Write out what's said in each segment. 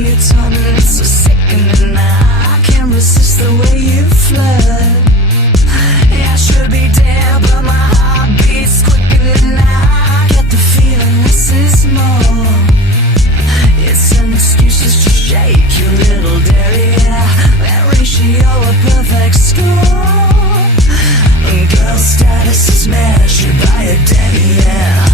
you taught me, it's so sickening. I can't resist the way you flirt. I should be dead, but my heart beats quickening. I get the feeling this is more. It's an excuse to shake your little derriere. That ratio a perfect score. And girl status is measured by a derriere.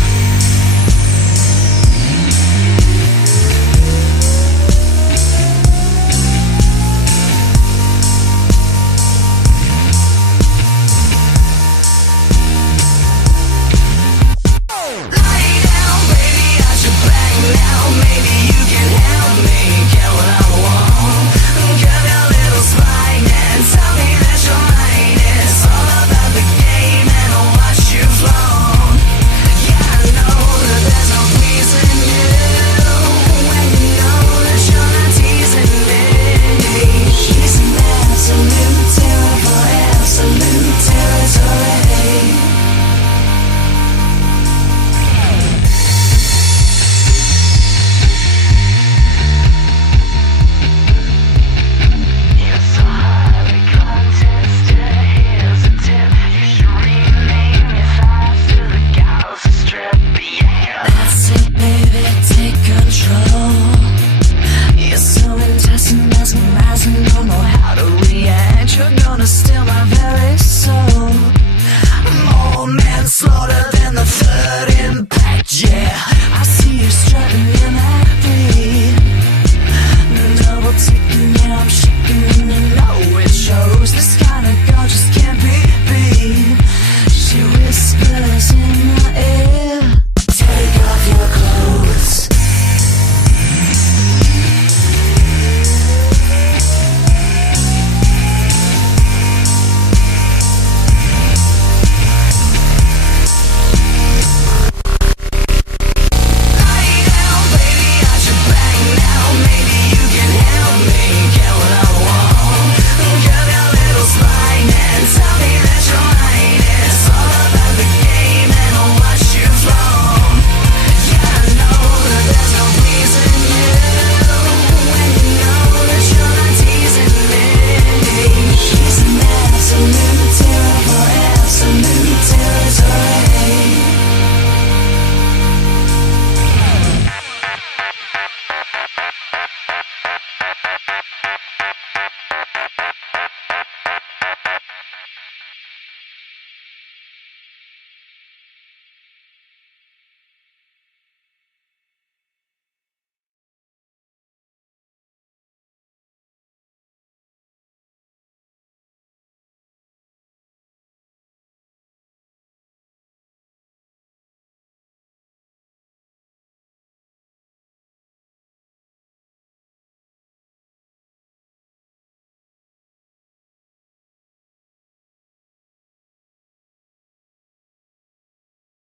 Don't know how to react. You're gonna steal my